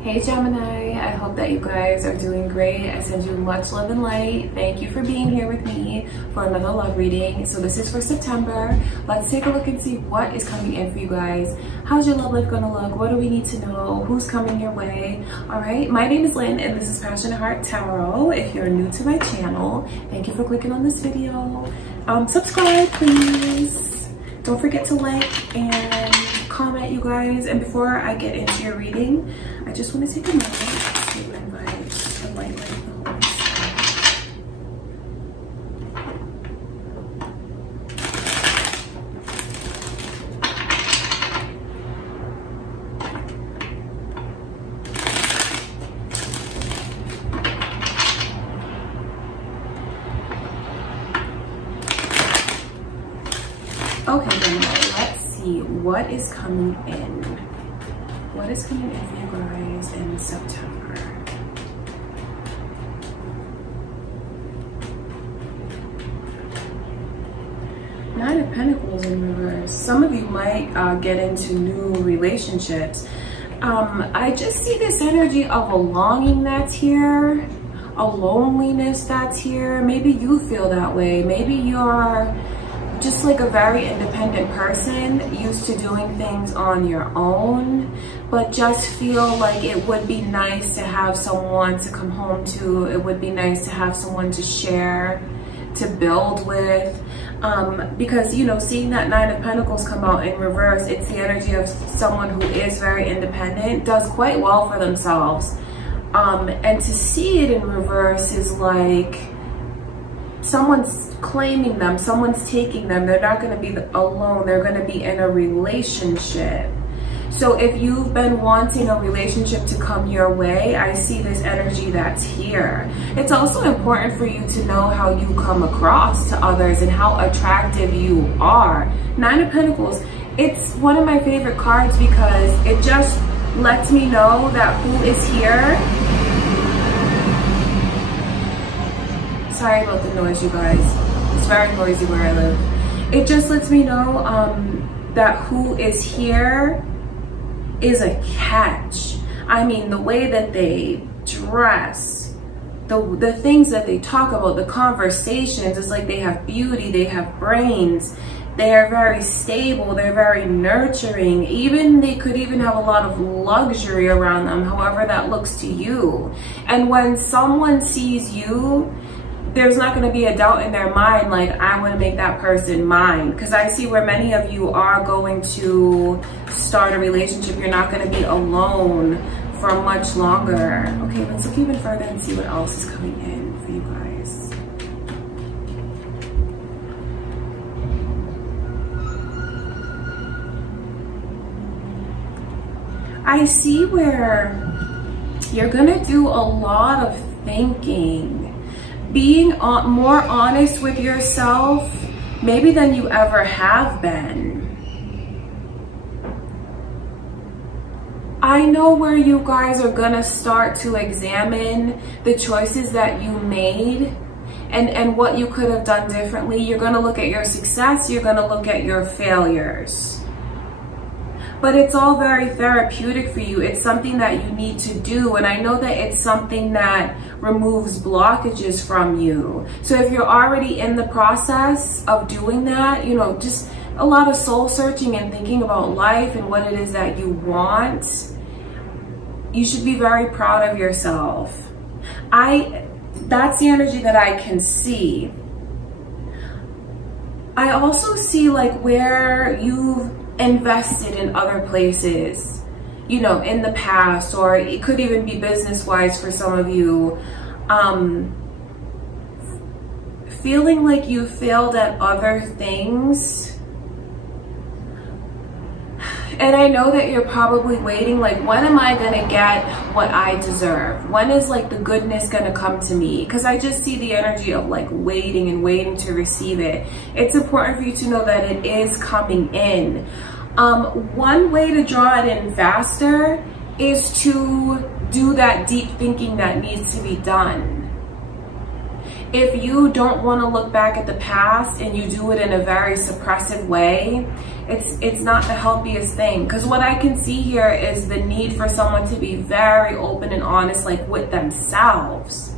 Hey Gemini, I hope that you guys are doing great. I send you much love and light. Thank you for being here with me for another love reading. So this is for September. Let's take a look and see what is coming in for you guys. How's your love life gonna look? What do we need to know? Who's coming your way? All right, my name is Lynn and this is Passionate Heart Tarot. If you're new to my channel, thank you for clicking on this video. Subscribe please. Don't forget to like and comment, you guys. And before I get into your reading, I just want to take a moment to invite the light of the Holy Spirit. Okay, then let's see what is coming in. What is coming in for you guys in September? Nine of Pentacles in reverse. Some of you might get into new relationships. I just see this energy of a longing that's here, a loneliness that's here. Maybe you feel that way. Maybe you're just like a very independent person, used to doing things on your own, but just feel like it would be nice to have someone to come home to. It would be nice to have someone to share, to build with. Because, you know, seeing that Nine of Pentacles come out in reverse, it's the energy of someone who is very independent, does quite well for themselves. And to see it in reverse is like someone's claiming them, someone's taking them. They're not going to be alone, they're going to be in a relationship. So if you've been wanting a relationship to come your way, I see this energy that's here. It's also important for you to know how you come across to others and how attractive you are. Nine of Pentacles, it's one of my favorite cards because it just lets me know that who is here. Sorry about the noise, you guys. It's very noisy where I live. It just lets me know that who is here is a catch. I mean, the way that they dress, the things that they talk about, the conversations, it's like they have beauty, they have brains, they are very stable, they're very nurturing. Even they could even have a lot of luxury around them, however that looks to you. And when someone sees you, there's not going to be a doubt in their mind, like, I want to make that person mine. Because I see where many of you are going to start a relationship. You're not going to be alone for much longer. Okay, let's look even further and see what else is coming in for you guys. I see where you're going to do a lot of thinking, being more honest with yourself, maybe than you ever have been. I know where you guys are gonna start to examine the choices that you made and what you could have done differently. You're gonna look at your success, you're gonna look at your failures. But it's all very therapeutic for you. It's something that you need to do. And I know that it's something that removes blockages from you. So if you're already in the process of doing that, you know, just a lot of soul searching and thinking about life and what it is that you want, you should be very proud of yourself. That's the energy that I can see. I also see like where you've invested in other places, you know, in the past, or it could even be business-wise for some of you, feeling like you failed at other things. And I know that you're probably waiting, like, when am I gonna get what I deserve? When is like the goodness gonna come to me? Because I just see the energy of like waiting and waiting to receive it. It's important for you to know that it is coming in. One way to draw it in faster is to do that deep thinking that needs to be done. If you don't want to look back at the past and you do it in a very suppressive way, it's not the healthiest thing. Because what I can see here is the need for someone to be very open and honest, like with themselves.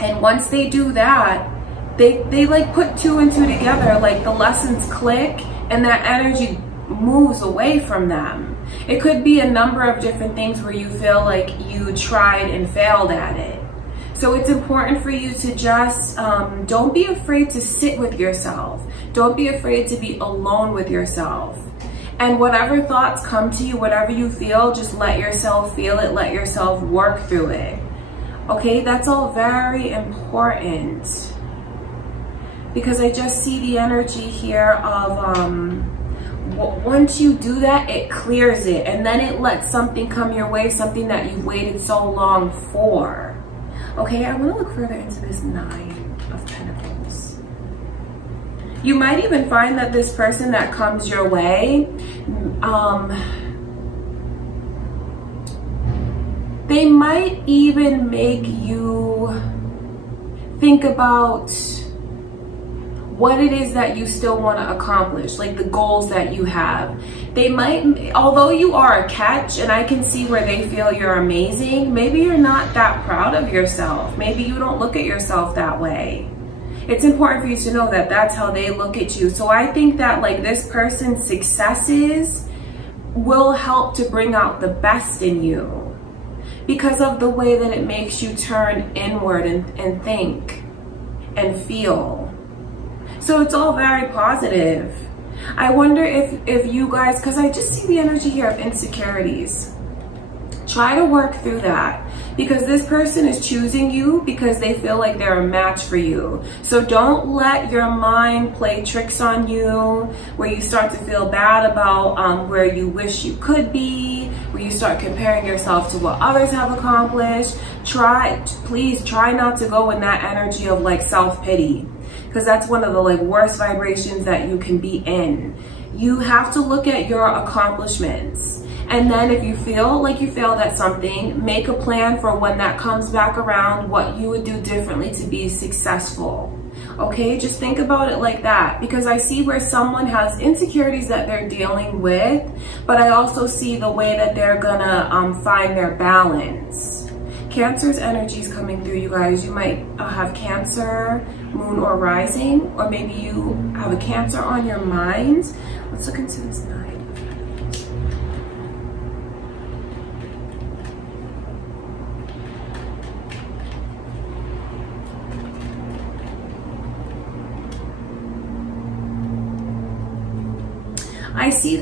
And once they do that, they like put two and two together, like the lessons click and that energy moves away from them. It could be a number of different things where you feel like you tried and failed at it. So it's important for you to just, don't be afraid to sit with yourself. Don't be afraid to be alone with yourself. And whatever thoughts come to you, whatever you feel, just let yourself feel it, let yourself work through it. Okay, that's all very important. Because I just see the energy here of, once you do that, it clears it. And then it lets something come your way, something that you waited so long for. Okay, I want to look further into this Nine of Pentacles. You might even find that this person that comes your way, they might even make you think about what it is that you still want to accomplish, like the goals that you have. They might, although you are a catch, and I can see where they feel you're amazing, maybe you're not that proud of yourself. Maybe you don't look at yourself that way. It's important for you to know that that's how they look at you. So I think that like this person's successes will help to bring out the best in you because of the way that it makes you turn inward and think and feel. So it's all very positive. I wonder if you guys, because I just see the energy here of insecurities. Try to work through that because this person is choosing you because they feel like they're a match for you. So don't let your mind play tricks on you where you start to feel bad about where you wish you could be, where you start comparing yourself to what others have accomplished. Please try not to go in that energy of like self-pity, because that's one of the like worst vibrations that you can be in. You have to look at your accomplishments. And then if you feel like you failed at something, make a plan for when that comes back around, what you would do differently to be successful. Okay, just think about it like that, because I see where someone has insecurities that they're dealing with, but I also see the way that they're gonna find their balance. Cancer's energy is coming through, you guys. You might have Cancer, Moon, or Rising, or maybe you have a Cancer on your mind. Let's look into this Nine.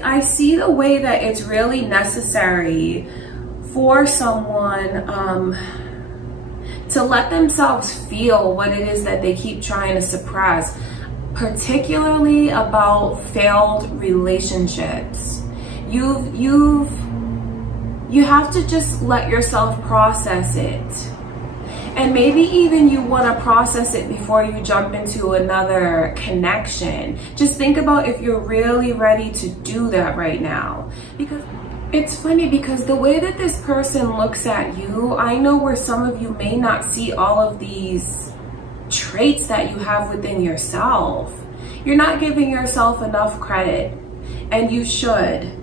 I see the way that it's really necessary for someone to let themselves feel what it is that they keep trying to suppress, particularly about failed relationships. You have to just let yourself process it. And maybe even you want to process it before you jump into another connection. Just think about if you're really ready to do that right now. Because it's funny, because the way that this person looks at you, I know where some of you may not see all of these traits that you have within yourself. You're not giving yourself enough credit, and you should.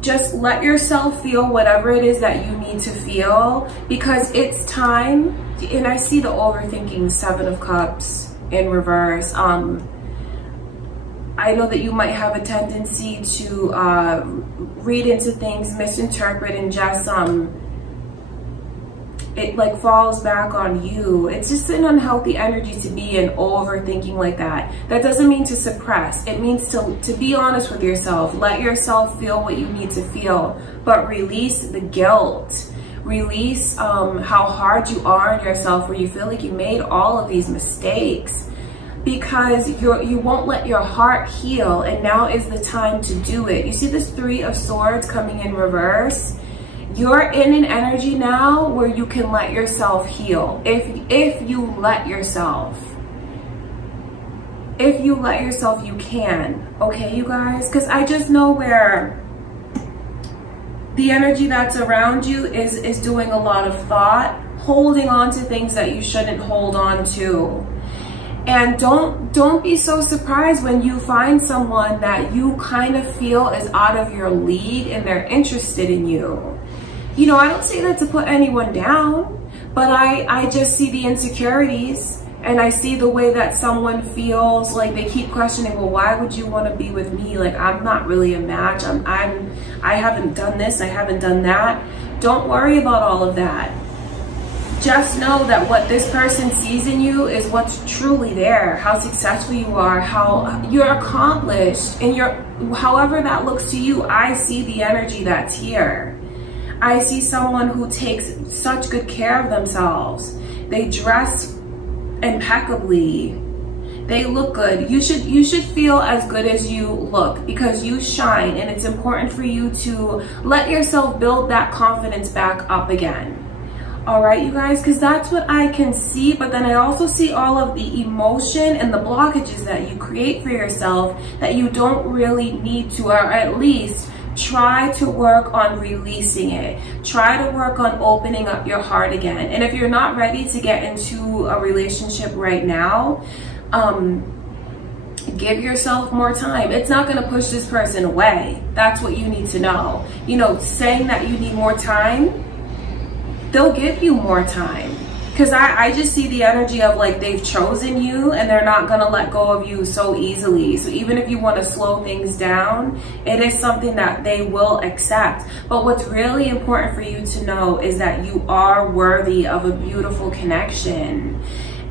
Just let yourself feel whatever it is that you need to feel, because it's time. And I see the overthinking, Seven of Cups in reverse. I know that you might have a tendency to read into things, misinterpret, and just it like falls back on you. It's just an unhealthy energy to be in, overthinking like that. That doesn't mean to suppress. It means to be honest with yourself. Let yourself feel what you need to feel, but release the guilt. Release how hard you are on yourself, where you feel like you made all of these mistakes, because you won't let your heart heal, and now is the time to do it. You see this Three of Swords coming in reverse? You're in an energy now where you can let yourself heal. If you let yourself. If you let yourself, you can. Okay, you guys? Because I just know where the energy that's around you is doing a lot of thought, holding on to things that you shouldn't hold on to. And don't be so surprised when you find someone that you kind of feel is out of your league and they're interested in you. You know, I don't say that to put anyone down, but I just see the insecurities, and I see the way that someone feels like they keep questioning, well, why would you want to be with me? Like, I'm not really a match. I haven't done this, I haven't done that. Don't worry about all of that. Just know that what this person sees in you is what's truly there, how successful you are, how you're accomplished, and however that looks to you. I see the energy that's here. I see someone who takes such good care of themselves. They dress impeccably. They look good. You should feel as good as you look, because you shine, and it's important for you to let yourself build that confidence back up again. All right, you guys, because that's what I can see. But then I also see all of the emotion and the blockages that you create for yourself that you don't really need to, or at least try to work on releasing it. Try to work on opening up your heart again. And if you're not ready to get into a relationship right now, give yourself more time. It's not going to push this person away. That's what you need to know. You know, saying that you need more time, they'll give you more time, because I just see the energy of like they've chosen you and they're not going to let go of you so easily. So even if you want to slow things down, it is something that they will accept. But what's really important for you to know is that you are worthy of a beautiful connection,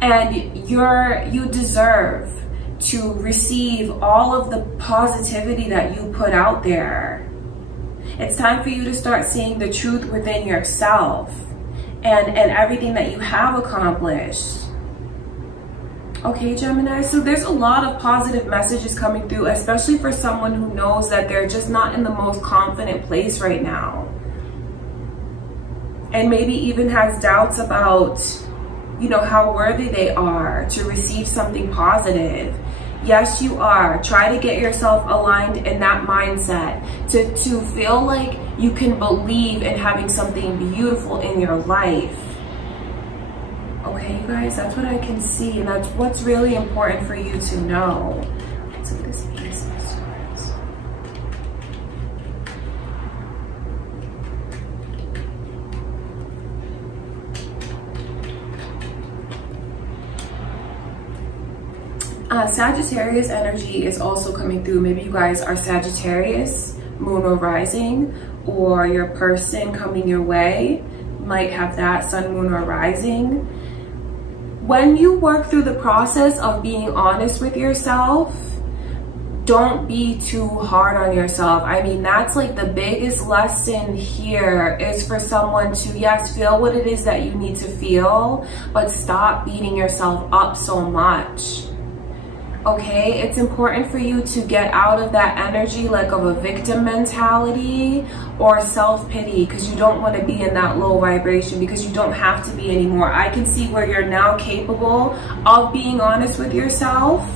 and you deserve to receive all of the positivity that you put out there. It's time for you to start seeing the truth within yourself and everything that you have accomplished. Okay, Gemini, so there's a lot of positive messages coming through, especially for someone who knows that they're just not in the most confident place right now, and maybe even has doubts about, you know, how worthy they are to receive something positive. Yes, you are. Try to get yourself aligned in that mindset to feel like you can believe in having something beautiful in your life. Okay, you guys, that's what I can see, and that's what's really important for you to know. Let's look at this Ace of Swords. Sagittarius energy is also coming through. Maybe you guys are Sagittarius, moon or rising, or your person coming your way might have that sun, moon, or rising. When you work through the process of being honest with yourself, don't be too hard on yourself. I mean, that's like the biggest lesson here, is for someone to, yes, feel what it is that you need to feel, but stop beating yourself up so much. Okay, it's important for you to get out of that energy like of a victim mentality or self-pity, because you don't want to be in that low vibration, because you don't have to be anymore. I can see where you're now capable of being honest with yourself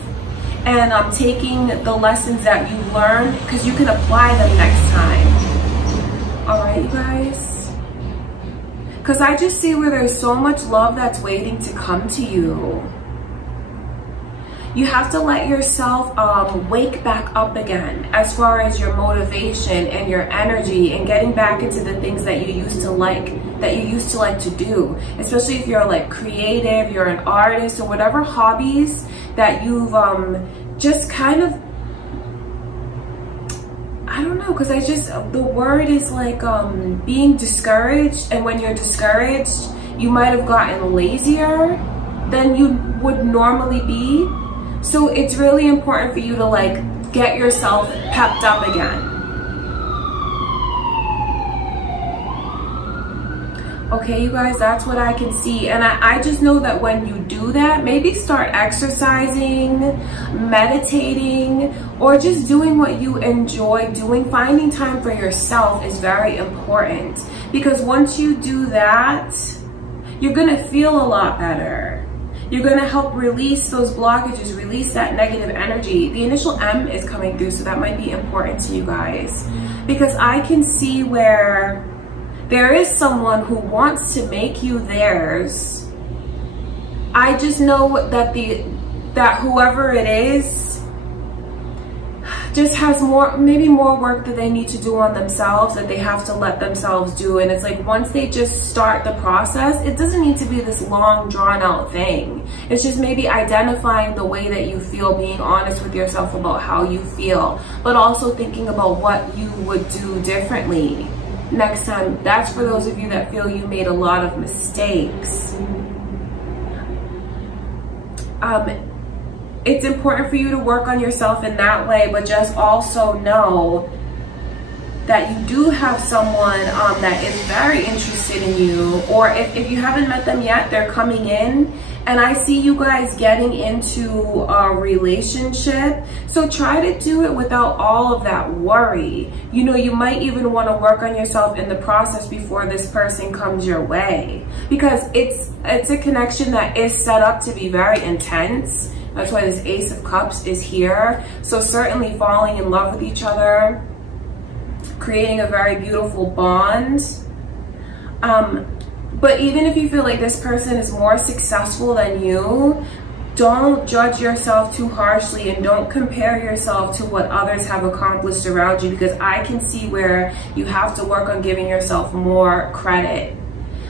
and taking the lessons that you learned, because you can apply them next time. All right, you guys, because I just see where there's so much love that's waiting to come to you. You have to let yourself wake back up again as far as your motivation and your energy, and getting back into the things that you used to like, to do. Especially if you're like creative, you're an artist, or whatever hobbies that you've just kind of, I don't know, because the word is like being discouraged, and when you're discouraged, you might have gotten lazier than you would normally be. So it's really important for you to like get yourself pepped up again. Okay, you guys, that's what I can see. And I just know that when you do that, maybe start exercising, meditating, or just doing what you enjoy doing. Finding time for yourself is very important, because once you do that, you're gonna feel a lot better. You're gonna help release those blockages, release that negative energy. The initial M is coming through, so that might be important to you guys, because I can see where There is someone who wants to make you theirs. I just know that that whoever it is just has maybe more work that they need to do on themselves, that they have to let themselves do. And it's like, once they just start the process, it doesn't need to be this long drawn out thing. It's just maybe identifying the way that you feel, being honest with yourself about how you feel, but also thinking about what you would do differently next time. That's for those of you that feel you made a lot of mistakes. It's important for you to work on yourself in that way, but just also know that you do have someone that is very interested in you, or if you haven't met them yet, they're coming in, and I see you guys getting into a relationship. So try to do it without all of that worry. You know, you might even want to work on yourself in the process before this person comes your way, because it's a connection that is set up to be very intense. That's why this Ace of Cups is here. So certainly falling in love with each other, creating a very beautiful bond. But even if you feel like this person is more successful than you, don't judge yourself too harshly, and don't compare yourself to what others have accomplished around you, because I can see where you have to work on giving yourself more credit.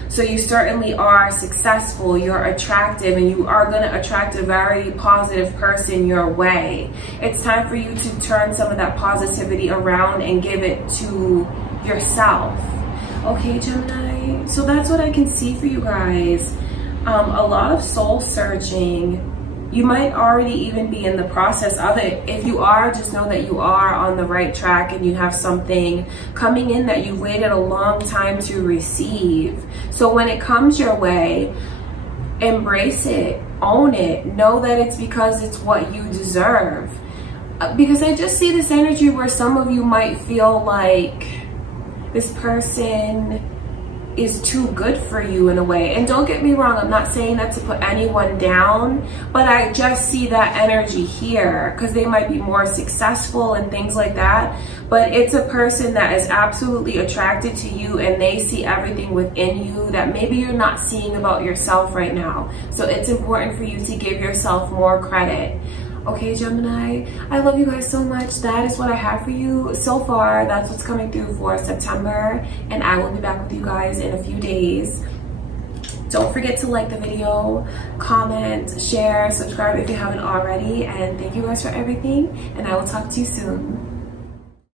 So you certainly are successful, you're attractive, and you are going to attract a very positive person your way. It's time for you to turn some of that positivity around and give it to yourself. Okay, Gemini, so that's what I can see for you guys. A lot of soul searching. You might already even be in the process of it. If you are, just know that you are on the right track, and you have something coming in that you've waited a long time to receive. So when it comes your way, embrace it, own it, know that it's because it's what you deserve. Because I just see this energy where some of you might feel like this person is too good for you in a way. And don't get me wrong, I'm not saying that to put anyone down, but I just see that energy here, because they might be more successful and things like that. But it's a person that is absolutely attracted to you, and they see everything within you that maybe you're not seeing about yourself right now. So it's important for you to give yourself more credit. Okay, Gemini, I love you guys so much. That is what I have for you so far. That's what's coming through for September, and I will be back with you guys in a few days. Don't forget to like the video, comment, share, subscribe if you haven't already, and thank you guys for everything, and I will talk to you soon.